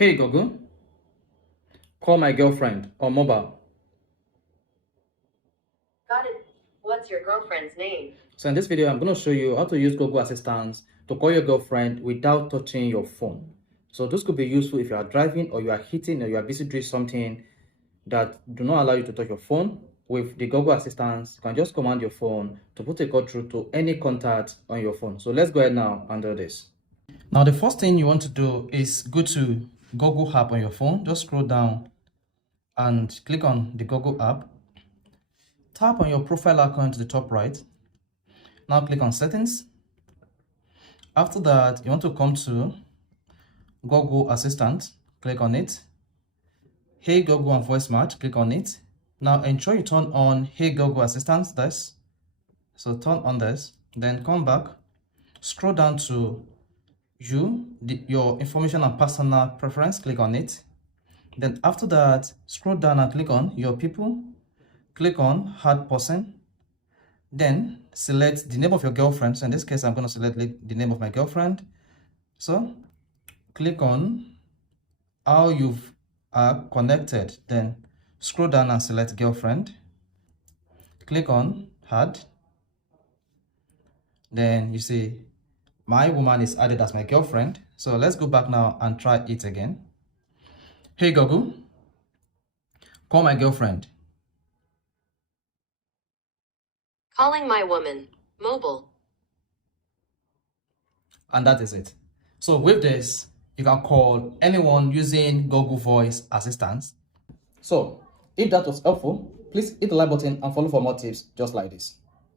Hey Google, call my girlfriend on mobile. Got it. What's your girlfriend's name? So in this video, I'm going to show you how to use Google Assistant to call your girlfriend without touching your phone. So this could be useful if you are driving or you are hitting or you are busy doing something that do not allow you to touch your phone. With the Google Assistant, you can just command your phone to put a call through to any contact on your phone. So let's go ahead now and do this. Now, the first thing you want to do is go to Google app on your phone. Just scroll down and click on the Google app. Tap on your profile icon to the top right. Now click on settings. After that, you want to come to Google Assistant. Click on it. Hey Google and voice match. Click on it. Now ensure you turn on Hey Google Assistant. This. So turn on this. Then come back. Scroll down to your information and personal preference. Click on it. Then after that, scroll down and click on your people. Click on add person. Then select the name of your girlfriend. So in this case, I'm going to select the name of my girlfriend. So click on how you are connected. Then scroll down and select girlfriend. Click on add. Then you see my woman is added as my girlfriend. So let's go back now and try it again. Hey Google, call my girlfriend. Calling my woman. Mobile. And that is it. So with this, you can call anyone using Google Voice Assistant. So if that was helpful, please hit the like button and follow for more tips just like this.